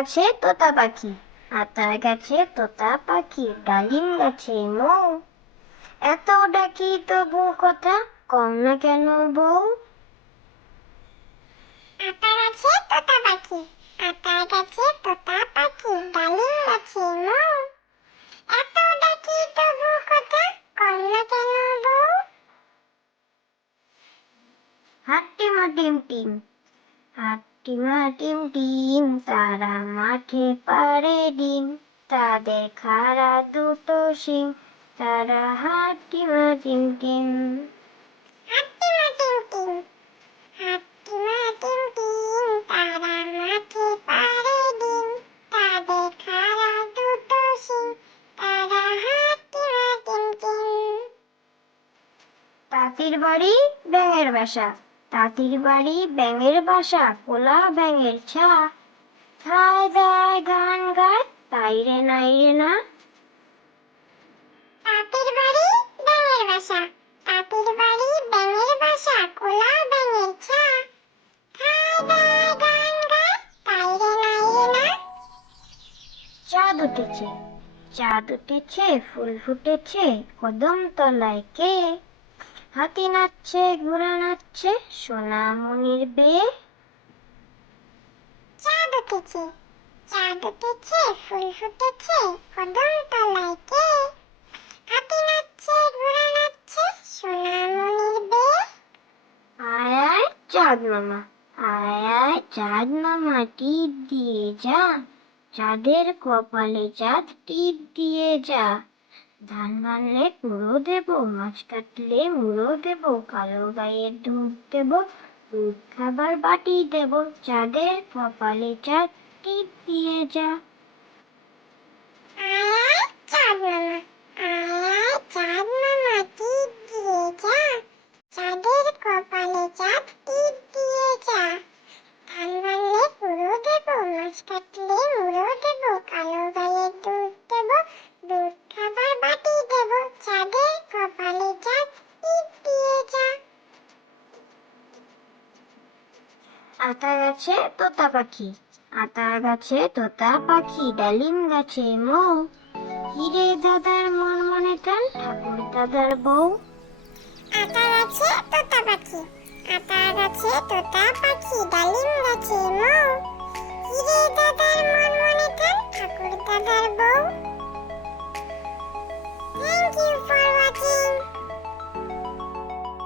গাছে তোতা পাখি, আতা গাছে তোতা পাখি, ডালিম গাছে মৌ। এত ডাকি তবু কথা কম না কেন বউ? আতা গাছে তোতা পাখি, আতা গাছে তোতা পাখি, ডালিম গাছে মৌ। এত ডাকি তবু কথা কও না কেন বউ? হাট্টিমা টিম টিম, হাট্টিমা টিম টিম, তারা মাঠে পাড়ে ডিম। তাদের খাড়া দুটো শিং, তারা হাট্টিমা টিম টিম। হাট্টিমা টিম টিম, হাট্টিমা টিম টিম, তারা মাঠে পাড়ে ডিম। তাদের খাড়া দুটো শিং, তারা হাট্টিমা টিম টিম। তাঁতির বাড়ি ব্যাঙের বাসা, তাঁতির বাড়ি ব্যাঙের বাসা, কোলা ব্যাঙের ছা। ঠায় দায় গান গায়, তাই রে নাই রে না। তাঁতির বাড়ি ব্যাঙের বাসা, তাঁতির বাড়ি ব্যাঙের বাসা, কোলা ব্যাঙের ছা। ঠায় দায় গান গায়, তাই রে নাই রে না। চাঁদ উঠেছে, চাঁদ উঠেছে, ফুল ফুটেছে, কদম তলায় কে? হাতি নাচছে, ঘোড়া নাচছে, সোনামণির বেয়ে। চাঁদ উঠেছে, চাঁদ উঠেছে, ফুল ফুটেছে, কদম তলায় কে? হাতি নাচছে, ঘোড়া নাচছে, সোনামণির বেয়ে। আয় আয় চাঁদ মামা, আয় আয় চাঁদ মামা, টিপ দিয়ে যা, চাঁদের কপালে চাঁদ টিপ দিয়ে যা। ধান ভাঙলে কুড়ো দেবো, মাছ কাটলে মুড়ো দেবো, কালো গায়ে দুধ দেবো, দুধ খাবার বাটি দেবো, চাঁদের কপালে চাঁদ টিপ দিয়ে যা। আয় আয় চাঁদ মামা, আয় আয় চাঁদ মামা, টিপ দিয়ে যা, চাঁদের কপালে চাঁদ টিপ দিয়ে যা। ধান ভাঙলে কুড়ো দেবো, মাছ কাটলে মুড়ো দেবো, কালো গায়ে দুধ দেবো, দুধ খাবার বাটি দেবো, চাঁদের কপালে চাঁদ টিপ দিয়ে যা। আতা গাছে তোতা পাখি, আতা গাছে তোতা পাখি, ডালিম গাছে মৌ। হিরে দাদার মন মনে টান, ঠাকুর দাদার বউ। আতা গাছে তোতা পাখি, আতা গাছে তোতা পাখি, ডালিম